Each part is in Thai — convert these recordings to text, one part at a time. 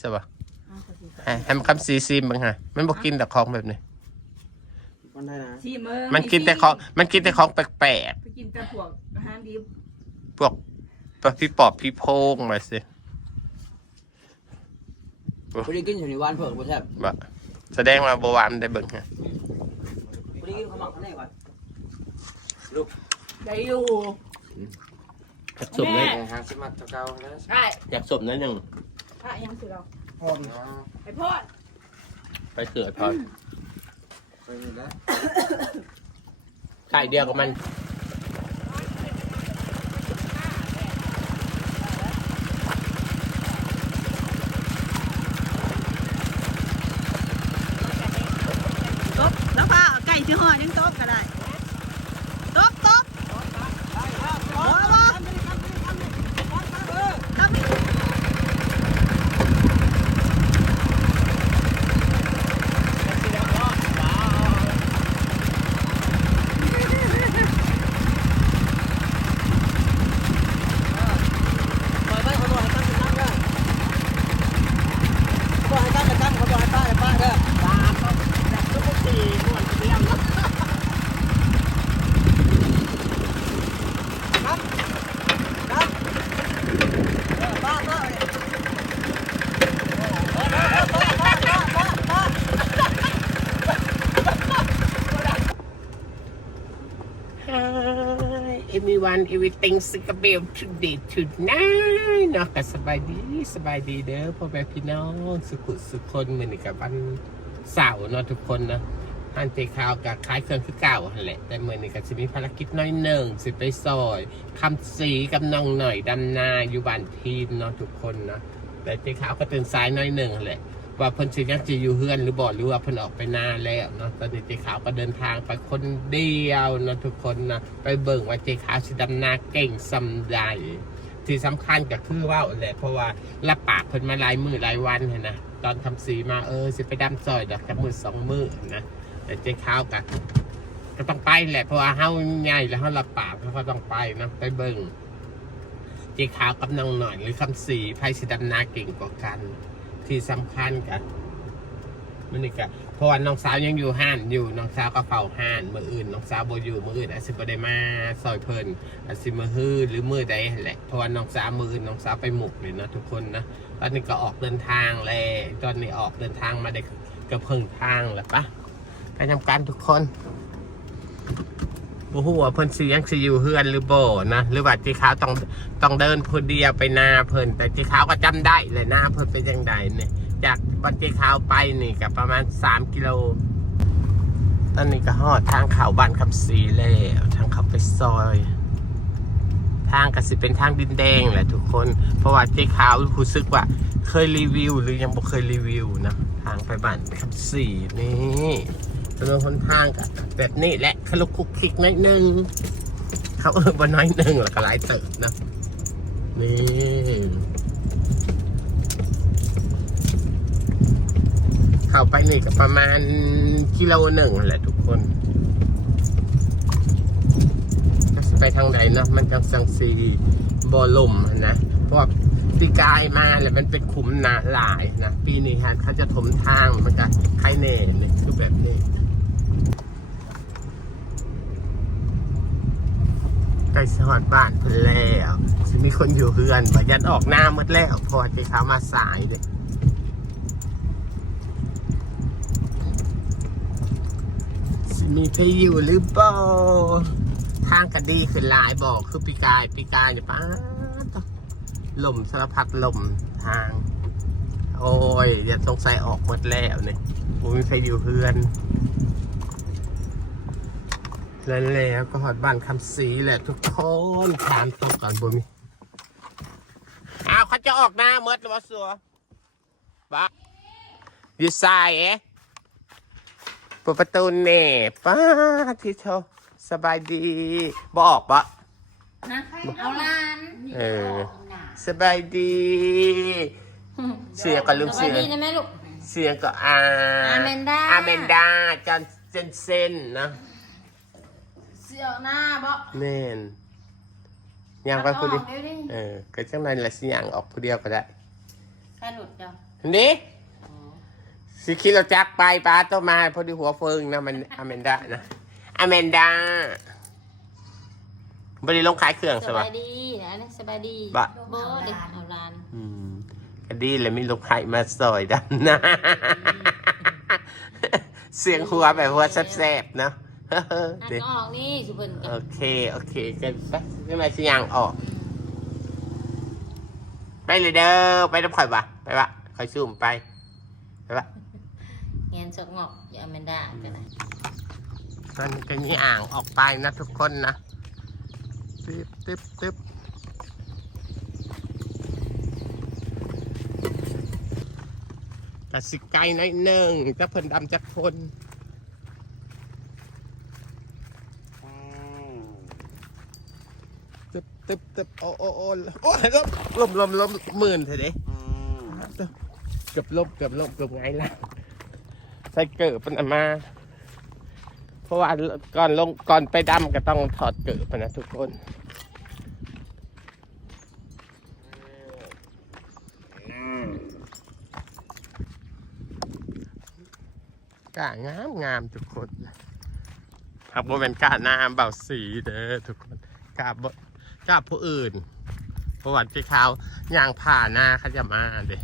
ใช่ปะเอาก็สิให้ให้มันคำซีซีมบ้างฮะมันบอกกินแต่ของแบบนี้ มันได้นะชิมเออมันกินแต่ของมันกินแต่ของแปลกไปกินแต่พวกอาหารดิบๆพวกปลาพี่ปอบพี่โพงมาสิกูได้กินอยู่ในวันเผือกบ่แซ่บบ่แสดงว่าบหวานได้เบิ่งฮะกูได้กินข้าวหมักข้างในก่อนได้อยู่ อยากสมเลยหางสิมักเก่าๆแล้วใช่อยากสมนั่นยังพ ระยังสิเราหอมไปโพดไปเสือทอดไปนี่แหละไก่เดียวกับมันตบแล้วป้าเอาไก่ที่ห่อยังตบก็ได้ตบตบโอ้ยบ่ทำนี่ ปล่อยไปเขาบอกให้ตั้งตั้งเด้อเขาบอกให้ตั้งตั้งเขาบอกให้ป้าป้าเด้อป้าป้า Hi everyone everything s g a b e l today tonight เนาะก็สบายดีสบายดีเด้อพ่อแม่พี่น้องสุขุสุขคนเหมือนกับวันเสาร์เนาะทุกคนเนาะฮันเจข่าวกับคล้ายเครื่องคือเก่าหันแหละ แต่เหมือนี้ก็จะมีภารกิจน้อยหนึ่งสิไปซอยคำสีกับน้องหน่อยดำนาอยู่บ้านทีมเนาะทุกคนเนาะแต่เจข่าวก็ตื่นสายน้อยหนึ่งแหละ ว่าเพิ่นสิยังจะอยู่เฮือนหรือบ่หรือว่าเพิ่นออกไปนานแล้วเนาะตอนนี้เจ๊ขาวก็เดินทางไปคนเดียวนะทุกคนนะไปเบิ่งว่าเจ๊ขาวสิดำนาเก่งสำใดที่สำคัญก็คือว่าแหละเพราะว่ารับปากเพิ่นมาหลายมื้อหลายวันเห็นนะตอนทำสีมาเออสิไปดำซอยดอกจากมื้อสองมื้อนะแต่เจ๊ขาวก็ก็ต้องไปแหละเพราะว่าเฮาใหญ่แล้วเฮารับปากเขาก็ต้องไปนะไปเบิ่งเจ๊ขาวกับน้องหน่อยหรือคำสีไผสิดำนาเก่งกว่ากัน ที่สำคัญกันมันนี่ก็เพราะว่าน้องสาวยังอยู่ห้านอยู่น้องสาวก็เฝ้าห้านมืออื่นน้องสาวบ่อยู่มืออื่นอาจสิบ่ได้มาซอยเพิ่นอาจสิมาฮื้อหรือมือใดแหละเพราะว่าน้องสาวมืออื่นน้องสาวไปหมกเลยนะทุกคนนะตอนนี้ก็ออกเดินทางแล้วตอนนี้ออกเดินทางมาได้ก็เพิ่งทางแล้วปะไปทำการทุกคน บ่ฮู้ว่าเพิ่นสิยังสิอยู่เฮือนหรือบ่นะหรือว่าจีขาวต้องต้องเดินผู้เดียวไปหน้าเพิ่นแต่จีขาวก็จำได้เลยหน้าเพิ่นเป็นจังไดเนี่ยจากบันจีขาวไปนี่ก็ประมาณ 3 กิโลตอนนี้ก็หอดทางเขาบ้านคำศรีแล้วทางเขาไปซอย ทางก็สิเป็นทางดินแดงแหละทุกคน เพราะว่าเจ๊ขาวรู้สึกว่า เคยรีวิว หรือยังบ่เคยรีวิวนะ ทางไปบ้านคำศรีนี่ ถนนคนทางก็แบบนี้แหละคลุกคลุกคลิกน้อยหนึงเขาเออบน้อยหนึงแล้วก็หลายเติบนะนี่เข้าไปนี่ก็ประมาณกิโลหนึ่งแหละทุกคนก็จะไปทางใดเนาะมันจังสังซีบอลมนะเพราะว่าปีกายมาแล้วมันเป็นขุมหนาหลายนะ ปีนี้ฮะเขาจะถมทางมันจะไคเน่นี่คือแบบนี้ ใกล้สอดบ้านเพิ่นแล้วสิมีคนอยู่เฮือนบ่ยันออกหน้าหมดแล้ว พอจะเขามาสายเลยมีเพยอยู่หรือเปล่าทางก็ดีขึ้นลายบอกคือปีกายปีกายเนี่ยป้าลมสารพัดลมทาง โอ้ยอย่าสงสัยออกหมดแล้วเนี่ยผมมีใครอยู่เพื่อน แล้วแล้วก็หอดบ้านคำสีแหละทุกคนถามตัวก่อนบุมีอ้าวเขาจะออกหน้าเมดหรือว่าสัวบ้าอยู่ซ้ายเอ๊ะเปิดประตูเน่ป้าที่เธอสบายดีบอกปะนะเอาลานเออสบายดี เสียงก็ลืมสวัเสีสยงดีนะแม่ลูกเสียงก็อาอาแมนดาอาแมนดาจอนเจนเซนนะเสียวหน้าบ่แน่นยังไปผู้เดียวเดี๋ยวดิเออก็จังไรละสิยังออกผู้เดียวก็ได้ใครหลุดจ้ะนี่สิคิดเราจักไปปลาตัวมาพอดีหัวเฟิงนะมันอเมนดานะอเมนดาบริลงขายเครื่องสใช่บาปะยดีนะอันนี้สบายดีบะโบเด็กเอาลานอืมก็ดีเลยมีลูกไข่มาซอยดำหนะเสียงหัวแบบหัวแซ่บๆเนาะ อันเดี๋ยวก็ออกนี่สุเพิ่นกัโอนเค โอเคกันไปไม่มาสิยังออก ไปเลยเด้อ ไปน้ำข่อยปะไปปะข่อยซูมไป ไปปะเงินสกงอกอย่าแมนด้ากันนะมันก็นี่อ่างออกไปนะทุกคนนะ ตึ๊บตึ๊บตึ๊บกระสิไกลหน่อยหนึ่งจะเพิ่นดำจักคน ตึบตึบตึ๊บโอ้โอ้โอ้โอ้ยลมลมลมหมื่นเถอะเด้เกือบลมเกือบลมเกือบไงล่ะใส่เกิดเป็นอมา เพราะว่าก่อนลงก่อนไปดำก็ต้องถอดเกิดนะทุกคนกล้างามงามทุกคนครับว่าเป็นกล้าน้ำเบาสีเด้อทุกคนกล้าบ่ กล้าผู้อื่น ประวัติที่เขาย่างผ่าหน้าเขาจะมาเด้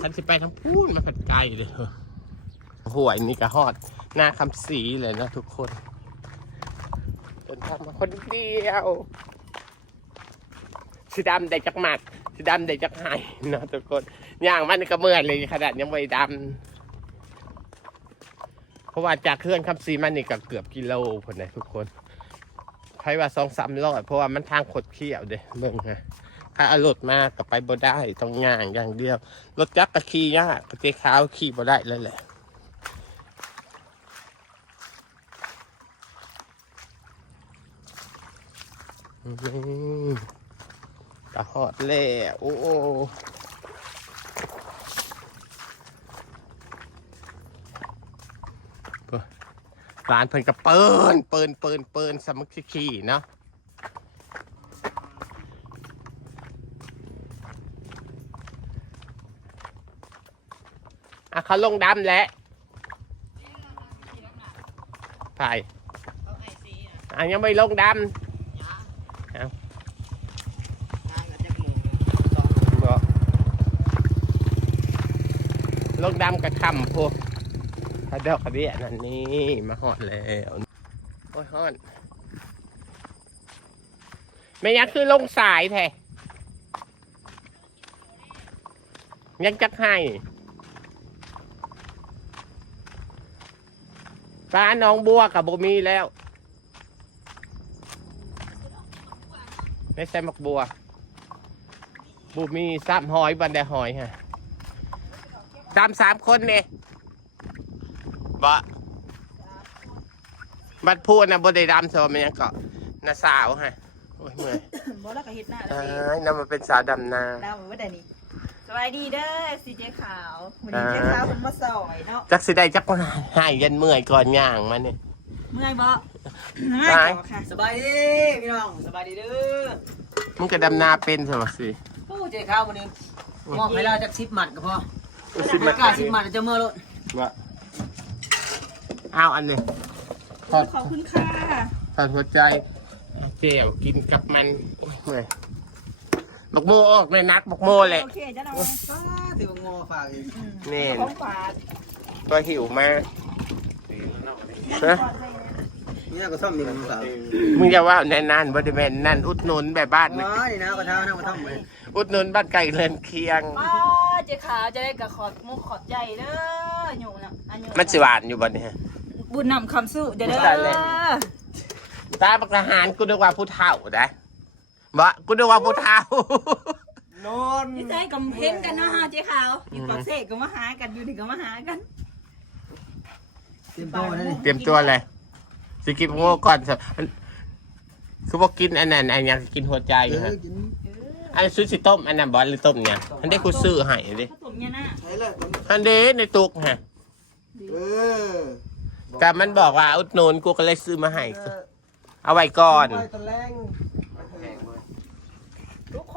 ฉันจะไปทั้งพูดมาเป็นไกลเลยหวยนี่ก็ฮอด หน้าคำสีเลยนะทุกคนเดินทางมาคนเดียวสีดำได้จักหมัดสีดำได้จักไห้นะทุกคนย่างมันก็เมื่อยเลยขนาดยังไม่ดำเพราะว่าจากเคลื่อนคำสีมันนี่ก็เกือบกิโลคนนะทุกคน ใช้ว่าสองสามรอยเพราะว่ามันทางขดเขี้ยวเด้เบิ่งฮะถ้าอารถมากก็ไปบ่ได้ต้องย่างอย่างเดียว รถจักรก็ขี่ยากกระเจ๊ขาวขี่บ่ได้เลยแหละอืมตะหอดเล่โอ้โอ้เพิ่น ร้านเพิ่นก็เปินเปินเปินเปินสามัคคีเนาะอะเขาลงดำแล้วไปอะยังไม่ลงดำบอกลงดำกับคำพวก ถ้าเดอกกระเดียนั่นนี่มาหอดแล้วโอ้ยฮอดไม่ยังคือลงสายแท้ยังจักให้ฟ้าน้องบัวกับโบมีแล้วไม่ใช่มักบัวบูมีสามหอยบันไดหอยฮะดำสามคนเนี่ย บะบัดพูดนะบได้ดำสวมันยังเกาะนาสาวฮะโอ้ยเมื่อยบ่แล้วก็เฮ็ดหน้าเอแล้วนี่้ยนั่นมันเป็นสาวดำนาดาวว่าแต่นี่สวัสดีเด้อซีเจขาววันนี้เจ๊ขาวเพิ่นมาซอยเนาะจักสิได้จักมาหายยันเมื่อยก่อนย่างมาเนี่ยเมื่อยบ่เมื่อยบ่ค่ะสบายดีพี่น้องสบายดีเด้อมึงก็ดำนาเป็นสิวะสิโอ้เจ๊ข้าววันนี้มอบให้เราจากสิบหมัดก็พอสิมาประกาศสิบหมัดจะเมื่อรถวะ อ้าวอันนี้ทอดขอบคุณค่ะทอดหัวใจเจียวกินกับมันโอ้ยเมื่อยบักโมออกเลยนักบักโมเลยโอเคจ้ะน้องฟ้าถือว่างอฝากอีกนี่ของฝากตัวหิวมากฮะนี่ก็ซ่อมมีมันฝากมึงจะว่าแน่นานบริเวณนั่นอุดหนุนแบบบ้านมึงว้านี่นะกระทะนะกระทะเลยอุดหนุนบ้านไก่เรือนเคียงป้าเจ๊ขาวจะได้กับขอบมุกขอบใจเด้ออยู่นะอันอยู่มันสิหวานอยู่บ่เนี่ย บุญนำคำสู้เด้อเด้ได้เลยอตาบักทหารกูนึกว่าผู้เฒ่าได้บ่กูนึกว่าผู้เฒ่า นอนนี่ใจกับเห็นกันเนาะฮะเจ๊ขาวอยู่ปากเสกก็มาหากันอยู่นี่ก็มาหากันเตรียมตัวนะนี่เตรียมตัวเลยสิกินโง่ก่อนสิคือบอกกินอันนั้นอันยังกินหัวใจเออฮะกินอันซื้อสิต้มอันนั้นบอหรือต้มเนี่ยอันนี้กูซื้อให้ดิผสมเนี่ยนะใช่เลยอันนี้ในตุกฮะเออ กับมันบอกว่าอุดหนุนกูก็เลยซื้อมาให้เอาไว้ก่อน ไปตะแรงทุกค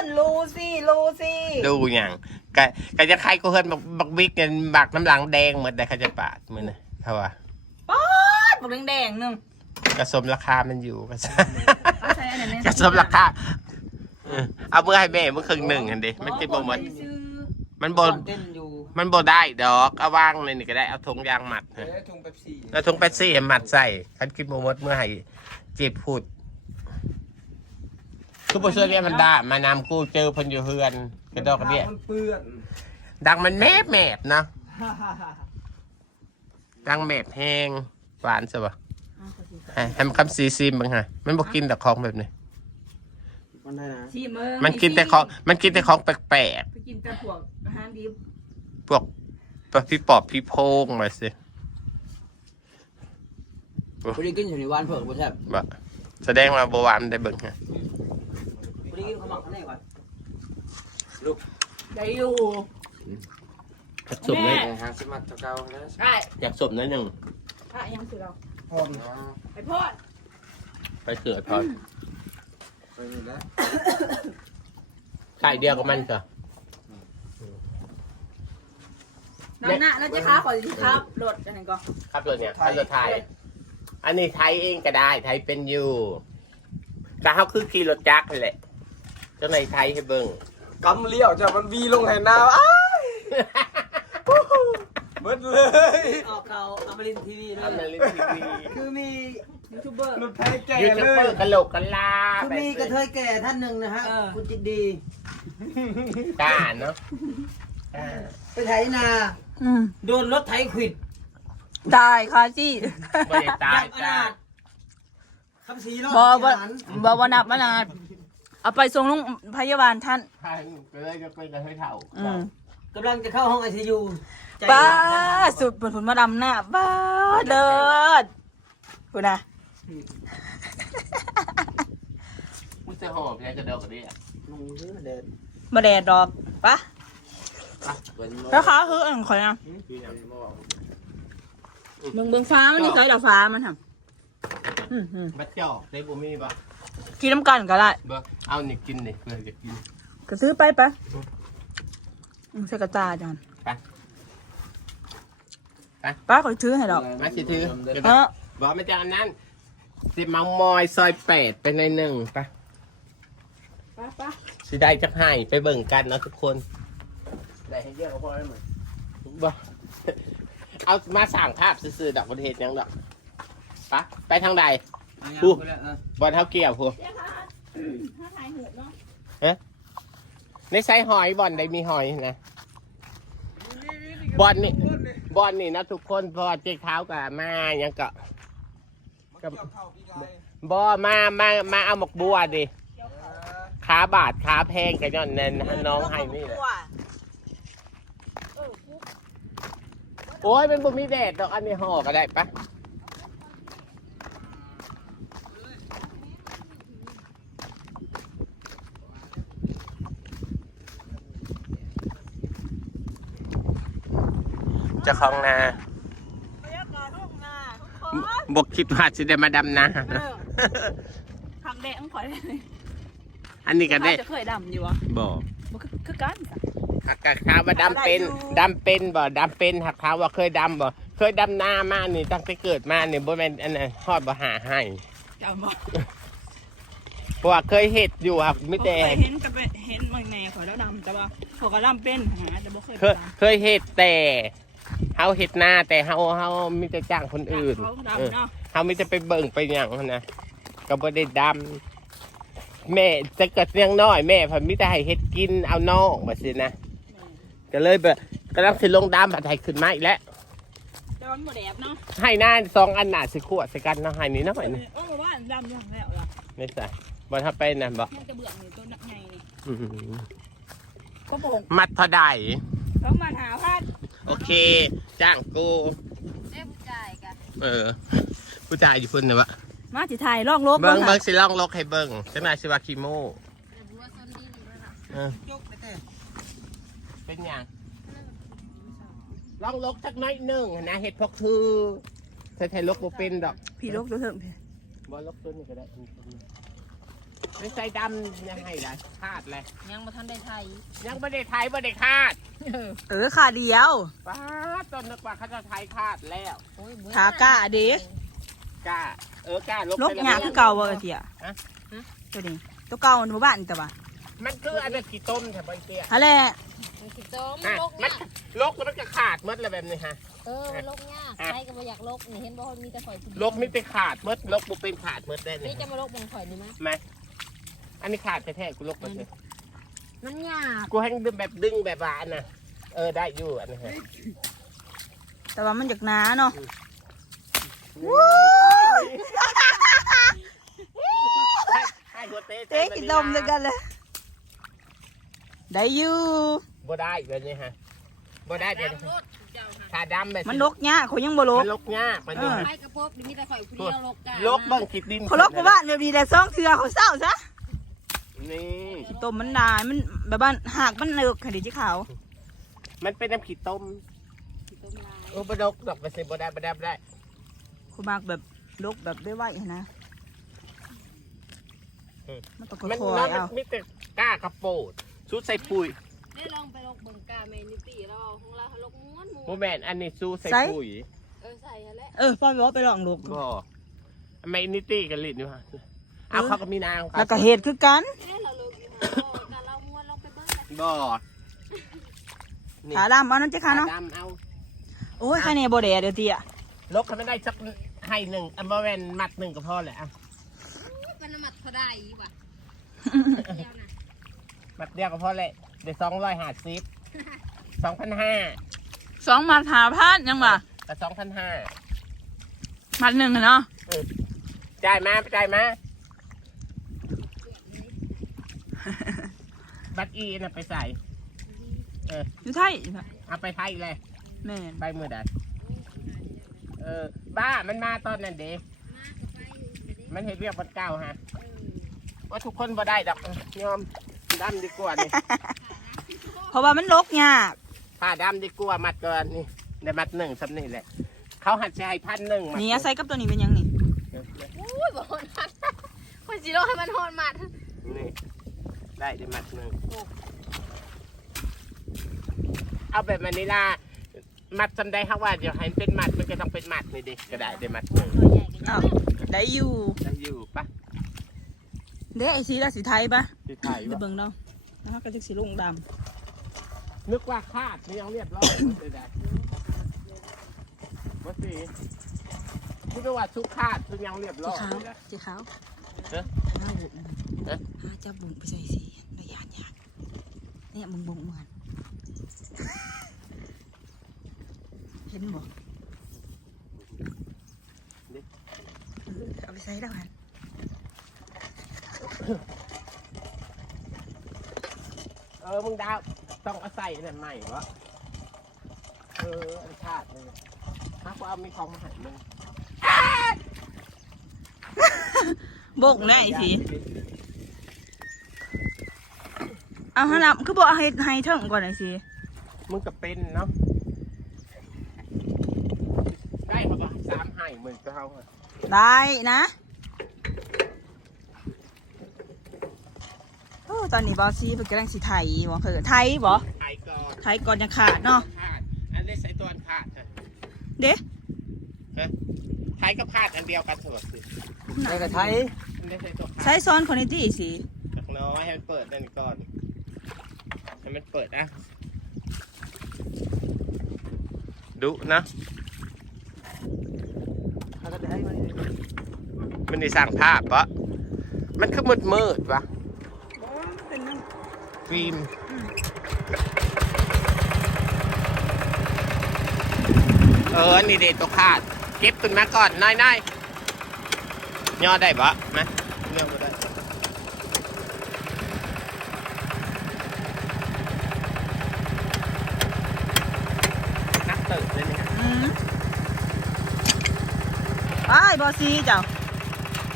นลูซี่ลูซี่ดูอย่างกะกะจะใครก็เฮินบักบักบิ๊กเนี่ยบักน้ำหลังแดงเหมือนแต่เขาจะปาดมือนะเขาว่าป๊อดบอกแดงๆหนึงกระสมราคามันอยู่กระสเอาใส่อันนั้นแม่กระสมราคาเออเอาเมื่อให้แม่เมื่อครึ่งหนึ่งอันเดีมันกินบ่หมดซื้อมันบต้นนเต้นอยู่ มันบ่ได้ดอกเอาว่างเลยนี่ก็ได้เอาธงยางหมัดเอ๊ะถุงเป๊ปซี่แล้วธงแป๊บซี่ให้หมัดใส่คันกินบ่หมดเมื่อให้เจ็บพูดทุกผู้ช่วยเรียกมันด่ามานำกูเจอเพิ่นอยู่เฮือนกระดอกกระเดียมันเปื้อนดังมันแมบแมบนะดังแมบแห้งหวานใช่ปะให้ให้มันคำซีซีมบ้างฮะมันบอกกินแต่ของแบบนี้ มันได้นะชิมเอิงมันกินแต่ของมันกินแต่ของแปลกไปกินแต่พวกอาหารดิบๆ พวกพวกพี่ปอบพี่โพงมาสิพอดีกินอยู่ในวันเผือกบ่แซ่บบ่แสดงว่าบหวานได้เบิ่งฮะพอดีกินข้าวหมักอันนี้ก่อนได้อยู่อยากสมเลยแต่หาสมัครตัวเก่าแล้วได้อยากสมนิดหนึ่งพระยังสิเราพร้อมอ๋อไปโพดไปเกิดพอไปนี่แล้วไข่เดียวกับมันจ้ะ น้ำหน้าแล้วจะค้าขอสิครับรถอันนั้นก็ครับตัวเนี้ยครับตัวไทย อันนี้ไทยเองก็ได้ ไทยเป็นอยู่ก็เขาคือขี่รถจักรนั่นแหละเจ้าในไทยให้เบิ่ง กำเลี้ยวจะมันวีลงแห่นาอ้ายเบิดเลยออกเก่าอมรินทีวีนะทำในลิทีวีคือมียูทูบเบอร์ รถไทยแก่ยูเลทูบเบอยร์กะโหลกกะลาคือมีกระเทยแก่ท่านหนึ่งนะฮะ เออ คุณจิตดีกล้าเนาะกล้าไปไถนา อืมโดนรถไถขวิดได้ค่ะจี้ไม่ได้ตายยับอจ้านาถคำสีรถบอทบ่หารบอบนับมานานเอาไปส่งโรงพยาบาลท่าน ทางก็เลยจะเป็นกระเทยเถ่าอืมกำลังจะเข้าห้องไอซียูป้าสุดผลผลมาดำหน้าป้าเดิดกูนะมึงจะหอบยังกระโดดกระเดี่ยลุงเด้อเดินมาแดดดอกปะเปิด แล้วขาคืออันข่อยนะเบิ่งเบิ่งฟ้ามันนี่ใส่ดอกฟ้ามันทำอืมอืมบัดจอกได้บุมีปะกินน้ำกันก็ได้เบ่เอานี่กินนี่เพื่อจะกินก็ซื้อไปปะอืมใส่กระตาจังไปไปป้าขอยซื้อให้ดอกมาสิถือเดี๋ยวเออบอกไม่จากอันนั้นสิเมามอยซอยแปดไปในหนึ่งไปป้าป้าสิได้จักให้ไปเบิ่งกันเนาะทุกคน ได้ให้เยอะก็พอแล้วเหมือนบ่เอามาสั่งภาพซื่อๆดอกประเทศยังดอกไปะไปทางใด อู้ บอลเท้าเกี่ยวพูถ้าถ่ายหูเนาะในไซหอยบอลได้มีหอยนะ บอลนี่ บอลนี่นะทุกคนเพอเจ๊ขาวกับมายังก็มันเกี่ยวเข้าพี่ไงบอมามามาเอาหมกบัวดิขาบาดขาแพงกันย้อนนั่นน้องให้นี่แหละ โอ้ยเป็นบุมีแดดดอกอันนี้ห่อก็ได้ปะเจะคลองนาบรรยากาศทุ่งนาทุกคนบกคิดว่าจะได้มาดำนาเออผักแดงข่อยเลยอันนี้ก็ได้ จะเคยดำอยู่วะบอกมันคือคือกันค่ะ หักกะขาวว่าดำเป็นได้อยู่ดำเป็นบ่ดำเป็นหักขาวว่าเคยดำบ่เคยดำนามานี่ตั้งแต่เกิดมานี่บ่แม่นอันนั้นฮอดบ่หาให้จำบ่เพราะว่าเคยเฮ็ดอยู่ครับมิแต่เคยเห็นกับเห็นบางไงข่อยแล้วดำแต่ว่าข่อยก็ดำเป็นหาแต่บ่เคยเคยเคยเฮ็ดแต่เฮาเฮ็ดนาแต่เฮาเฮามีแต่จ้างคนอื่นเขาเออดำเนาะเฮามีแต่ไปเบิ่งไปหยังหั้นนะก็บ่ได้ดำแม่จะเกิดเรื่องน้อยแม่เพิ่นมีแต่ให้เฮ็ดกินเอาน้องว่าซี่นะ ก็เลยแบบกำลังสิลงดำผัดไทยขึ้นมาอีกแล้วแต่ว่ามันบ่แดดเนาะให้หน้าสองอันหนาสิขวดใส่กันเนาะให้นี้เนาะไอ้นี่โอ้มาว่าดำอยู่ข้างแล้วล่ะไม่ใส่บอลถ้าไปนั่นบอกมันจะเบื่อนี่ตัวใหญ่นี่อื้อหือก็โป่งมัดเท่าใดเขามาหาพัดโอเค จ้างกูเอ้ผู้ชายกันเออ ผู้ชายอยู่พุ่นนะวะมาสิถ่ายลอกลบเบิ้งค่ะเบิ้งสิล่องลกให้เบิ้งจังนายสิวาคิโมแต่บัวซนดีนี่แล้วล่ะเออยกไปแต่ เป็นหยังล่องลกสักน้อยหนึ่งนะเห็ดพกคือใส่ไทยลกบ่เป็นดอกพี่ลกตัวเถิงพี่บอลลกตัวนี้ก็ได้ไม่ใส่ดำยังไงล่ะคาดเลยยังมาทันได้ไทยยังไม่ได้ไทยไม่ได้คาดเออขาเดียว ป้าดต้นนึกว่าเขาจะไทยคาดแล้วโอ้ยเบื่อขากล้าเด้กล้าเออกล้าลบลกไปหยาแล้วคือเก่าบ่เออเตียฮะ ตัวนี้ตัวเก่าในหมู่บ้านนี่แต่ว่า มันคืออันนั้นกี่ต้มแถวบางเตี้ยฮะแหละมันสิโตมอะลกมันเนี่ยลกแล้วมันจะขาดหมดเลยแบบนี้ฮะเออมันลกเนี่ยใครก็บ่อยากลกนี่เห็นบ่มีแต่ข่อยผู้เดียวลกนี่เป็นขาดหมดลกบุเป็นขาดหมดได้เนี่นี่ยจะมาลกบงข่อยนี่มั้ยไหมอันนี้ขาดแท้ๆกูลกมาเลยมันยากกูให้ดึงแบบดึงแบบว่าอันน่ะเออได้อยู่อันนี้ฮะแต่ว่ามันจากหนาเนาะให้ให้หัวเตะเจ๊กินนมด้วยกันเลย ได้อยู่บ่ได้แบบนี้ฮะบ่ได้เดี๋ยวตามรถเจ้าค่ะขาดำแบบมันลกหยาเขายังบ่ลกมันลกยากมันนี่เออฮะใครกระพบนี่มีแต่ข่อยผู้เดียวลกกันลกเบ้างขีดดินเขาลกหมู่บ้านแบบนี้แต่ซองเถื่อเขาเศร้าซะนี่ขี้ต้มมันหนามันแบบว่าหากมันเลิกคดีที่เขามันเป็นน้ำขีดต้มต้มลายโอ้บ่ดกดอกไปสิบ่ได้บ่ได้บ่ได้คุณมากแบบลกแบบไม่ไหวนะมันต้องคมันอยน้ำๆเอามีแต่ก้ากระโปด ชุดใส่ปุ๋ยได้ลองไปลกเบิ่งกาเมนิตี้แล้วของเราลกม้วนม้โมวนแมนอันนี้สู้ใส่ ปุ๋ยเออใส่แล้วเออพ่อบอกว่าไปลองลกบ่ไม่นิตี้กันลิ้นอยู่ฮะเอาเขาก็มีนางของเขาแล้วก็เห็ดคือกันเอ๊ะเราลกอยู่ฮะการเราม้วนลงไปเบิ่งกันบ่นี่ขาดำเอานั่นจ้ะค่ะเนาะดำเอาโอ้ยแค่นี้บ่แดดเดี๋ยวตีอะลกเขาไม่ได้สักให้หนึ่งอันบ่แมนมัดหนึ่งก็พอแหละอะเป็นน้ำมัดเขาได้ว่ะเดียวนะ มัดเดียวก็พอแหละเดี๋ยวสองร้อยห้าสิบสองพันห้าสองมาหาพันยังบ่กับสองพันห้ามัดหนึ่งอะเนาะจ่ายมาไปจ่ายมาบัตรอีน่ะไปใส่อยู่ไทยเอาไปไทยเลยแม่นไปมือใดเออ บ้ามันมาตอนนั้นเด็มันเห็นเรียกบันเก้าฮะว่าทุกคนบ่ได้ดอกยอม ดำดีกว่านี่ เพราะว่ามันลกยากผ้าดำดีกว่ามัดก่อนนี่ได้มัดหนึ่งสำนี่แหละ เขาหัดใจให้พันหนึ่งมัดนี่อาศัยกับตัวนี้เป็นหยังนี่อุ้ยบ่ฮอนมัดคนสิโลให้มันฮอนมัดนี่ได้ได้มัดหนึ่งเอาแบบมานิลามัดจำได้ครับว่าเดี๋ยวให้เป็นมัดมันก็ต้องเป็นมัดนี่ดิก็ได้ได้มัดหนึ่งตัวใหญ่กันอ้าวได้อยู่ได้อยู่ปะ เด้ไอซีราสีไทยปะที่ถ่ายเดี๋ยวว่าเบิ่งเนาะแล้วก็จะสีลุงดนึกว่าคาดนี่ยังเรียบร้อยเลยได้ว่าสิคิดว่าชุกคาดคือยังเรียบำร้สีอยขาวเลยนะ สีขาวเอ๊ะห้าบุญเอ๊ะห้าจับบุญไปใส่สีระยานยานเนี่ยมึงบ่งเหมือนเห็นบ่เออเอาไปใส่แล้วกัน เออ มึงดาวต้องเอาใส่นั่นใหม่วะเออ อันคาดเลยถ้ากูเอามีของมาให้มึงบกแน่ไอสีเอาฮะนับคือบอกให้ให้เถิงก่อนไอสีมึงก็เป็นเนาะได้เขาก็สามให้มึงก็เอาอะได้นะโอ้ ตอนนี้บอสซีเป็นกำลังสีไทยบ่คือไทยบ่ไทยก่อนไทยก่อนจะขาดเนาะขาดอันนี้ใส่ตัวอันขาดนะเด้ไทยกับขาดอันเดียวกันสมสิในกระไทยอันนี้ใส่ตัวขาดใช้ซ้อนคนนี้ที่สิจักน้อยให้มันเปิดนั่นก่อนให้มันเปิดนะดุนะเขาก็จะให้มันมันได้สร้างภาพปะมันคือมืดมืดๆวะเป็นนั่น ฟิล์มเออ นี่เด็ตัวขาด เก็บขึ้นมาก่อนน้อยน้อยๆย่อได้ปะนะย่อบ่ได้นักเติบเลยเนี่ยอืมไปบอสซีเจ้า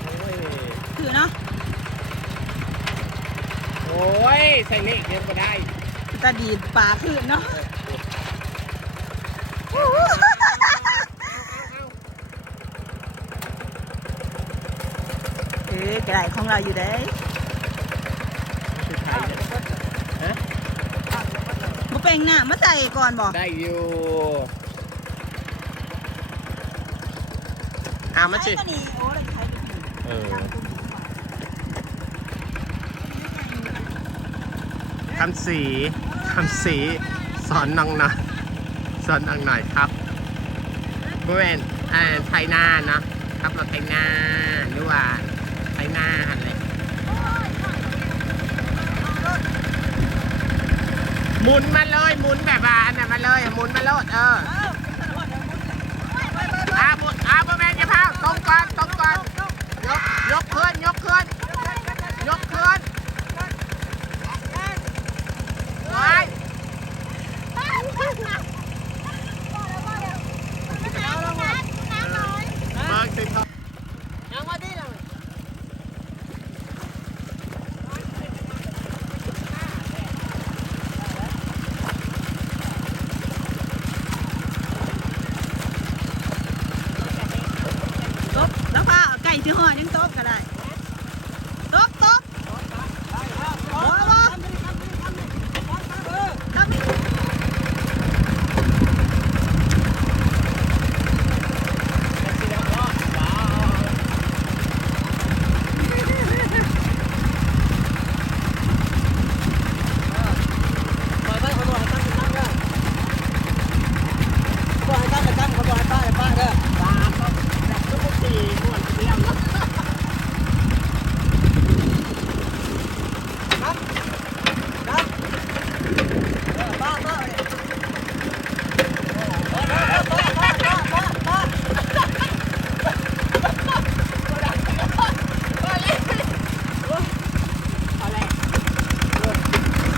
โอ้ยคือเนาะโโอ้ย ใส่เลขเดียก็ได้ตะดีดปลาขึ้นเนาะเอ้กระไรของเราอยู่ได้บุเป่งหน้ามาใส่ก่อนบอกได้อยู่อ่ามาชิ ใช้อเช้ คำสีคำสีสอนน้องหน่อยสอนน้องหน่อยครับบริเวณอ่าไทยนาเนาะขับเรถไทยนาหรือว่าไทยนาอะไรหมุนมาเลยหมุนแบบว่าอันนั้นมาเลยหมุนมาโลดเออออไปหมดเดี๋ยวหมดเลยไปไปไปอาบุอาบแมนจะพาตรงก่อนตรงก่อนยกยกขึ้นยกขึ้นยกขึ้นไว้เบิกสิครับ ยังมาดิเลย ตบแล้วป้าเอาไก่ที่ห่อยังตบก็ได้ตบตบโอ้โหทำนี่ ปล่อยไปเขาบอกให้ตั้งตั้งเด้อบอกให้ตั้งตั้งเขาบอกให้ป้าป้าเด้อ สามครับแบบทุกสี่หมวดเดียวเนาะ ครับครับเออป้าป้าเนี่ยป้าป้าป้าป้าป้า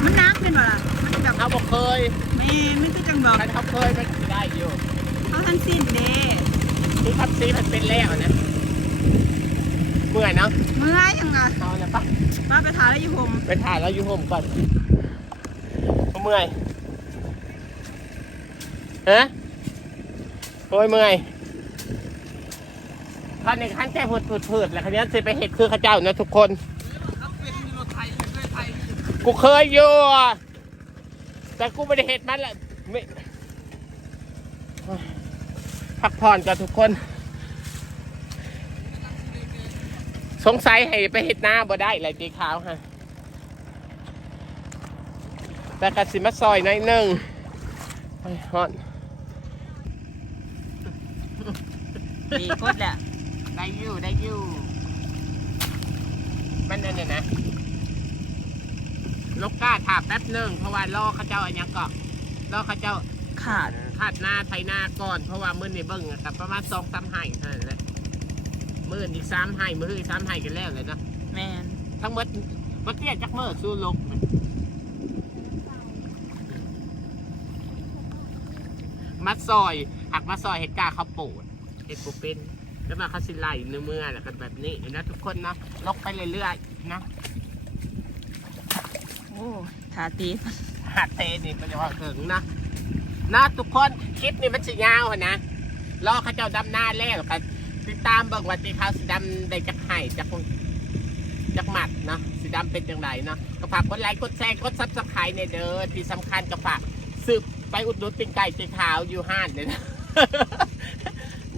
มันนักเป็นบ่ล่ะมันแบบ เขาบอกเคย แม่มันคือจังบอก มันเขาเคยมันได้อยู่ เขาทันสิ้นเด้ ที่ทับซีมันเป็นแล้วนะเมื่อยเนาะ เมื่อยยังไง เอาเลยปะ ป้าไปถ่ายแล้วอยู่ผม ไปถ่ายแล้วอยู่โฮมก่อนเมื่อยฮะโอ้ยเมื่อยตอนนี้ขั้นแค่ผุดผุดผุดแล้วคันนี้จะไปเห็ดคือข้าเจ้านะทุกคน กูเคยอยู่อะแต่กูไม่ได้เห็ดมันแหละไม่พักผ่อนกันทุกคน สงสัยให้ไปเห็ดหน้าบ่ได้เลยตีขาวฮะ แต่กสิมาซอยหน่อยหนึ่งไปฮอนดีโคตรแหละได้อยู่ได้อยู่มันนั่นเนี่ยนะลูกก้าถาแป๊บหนึ่งเพราะว่าล่อเขาเจ้าอันยังก็ล่อเขาเจ้าขาดคาดหน้าไทยหน้าก่อน เพราะว่ามื้อนี่เบิ่งอะกับประมาณสองสามไห่เท่านั้นแหละมื้ออีกสามไห่มื้ออีกสามไห่กันแล้วเลยเนาะแมนทั้งหมดบ่เตี้ยจักมื้อสู้ลกมัน มัดซอยหักมาซอยเห็ดกาข้าวโพดเห็ดปูเป็นแล้วมาเขาสิไล่เนื้อเมื่อแล้วกันแบบนี้นะทุกคนนะลกไปเรื่อยๆนะโอ้ทาตีหาเทนี่เป็นว่าถึงนะนะทุกคนคลิปนี้มันสิยาวอะนะรอเขาเจ้าดำหน้าแล้วกันติดตามเบิ่งว่าตีเขาสิดำได้จากไห่จากจากหมัดเนาะสีดำเป็นจังไรเนาะก็ฝากกดไลค์กดแชร์กดซับสไครต์ในเด้อที่สำคัญก็ฝากสืบ ไปอุดหนุนปิ้งไก่ตีขาวอยู่ห้านเลยนะ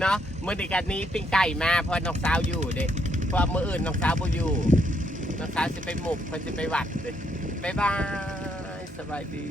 เนาะเมื่อเด็กันนี้ปิ้งไก่มาเพราะน้องสาวอยู่เด้เพราะมื่ออื่นน้องสาวบ่อยู่น้องสาวจะไปหมกเพิ่นจะไปหวัดเด็กบ๊ายบายสบายดี